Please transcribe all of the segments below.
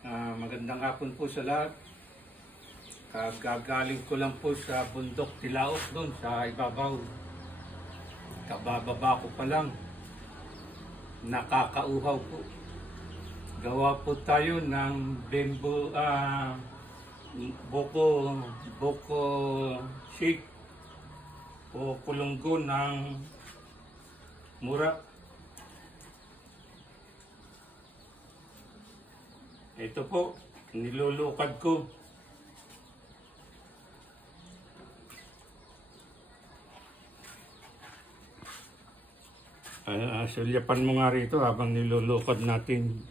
Magandang hapon po sa lahat. Kagagaling ko lang po sa bundok Tilaok doon sa ibabaw. Kabababa ko pa lang. Nakakauhaw po. Gawa po tayo ng bamboo, boko shake o kulunggo ng mura. Ito po, nilulukad ko. Sulyapan mo nga rito habang nilulukad natin.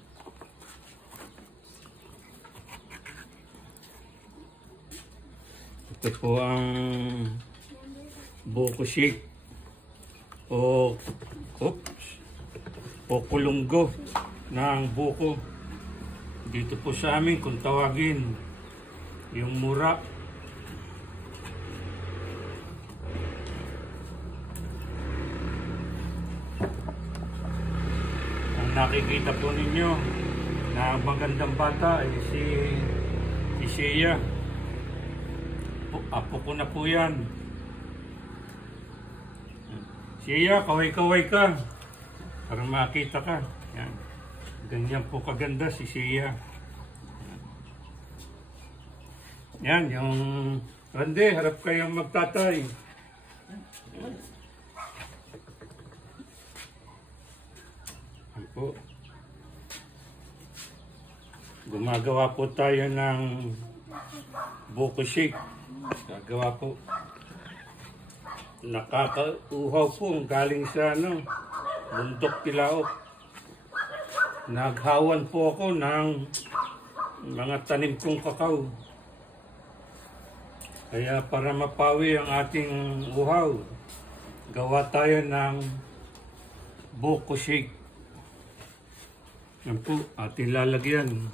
Ito po ang buko shake o kulunggo ng buko. Dito po sa amin kung tawagin yung mura. Ang nakikita po ninyo na magandang bata ay si Shea. Apo ko na po yan. Shea, kaway-kaway ka para makita ka. Yan. Ganyan po kaganda si Shea. Yan, yung Rande, harap kayong magtatay. Yan po. Gumagawa po tayo ng buko shake. Gagawa po. Nakakauhaw po galing sa bundok Tilaok. Naghawan po ako ng mga tanim kong kakao. Kaya para mapawi ang ating uhaw, gawa tayo ng buko shake. Yan po, ating lalagyan.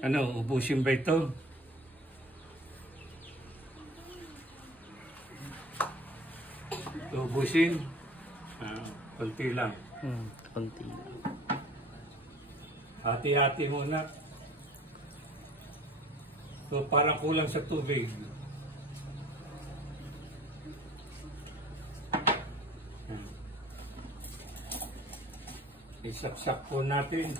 Ano, ubusin ba ito? Ubusin? Konti lang. Konti lang. Hati-hati muna. So parang kulang sa tubig. Isaksak po natin.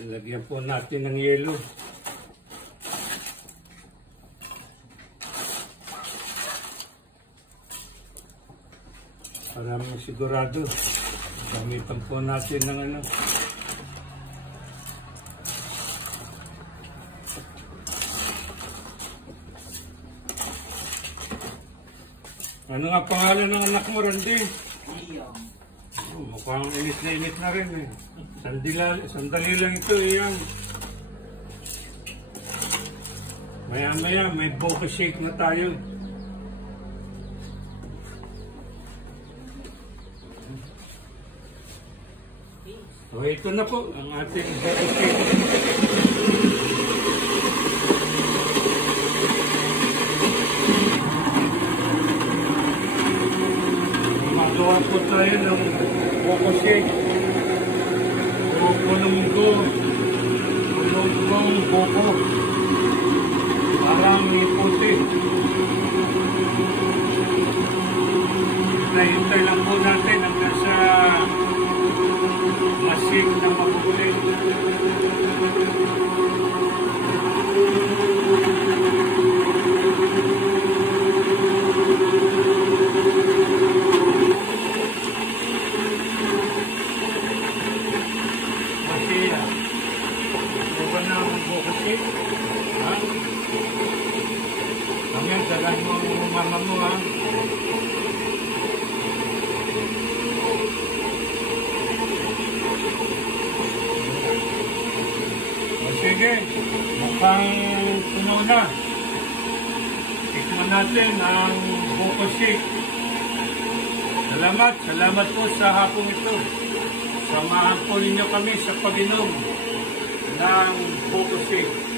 Ilagyan po natin ng yelo. Para sigurado, gamitan po natin ng Ano nga pangalan ng anak mo, Randy? Mukhang init na rin eh. Sandali lang ito, Iyang. Maya-maya, may buko shake na tayo. So, ito na po ang ating buko shake. Magawa po tayo ng buko shake. Kulunggong buko. Parang may puti. Hintay lang po natin hanggang sa masig na maputi. Hanggang dalan mo ang mama mo, ha? O sige, mukhang tunaw na. Tikman natin ang buko shake. Salamat po sa hapong ito. Samahan po ninyo kami sa pag-inom ng buko shake.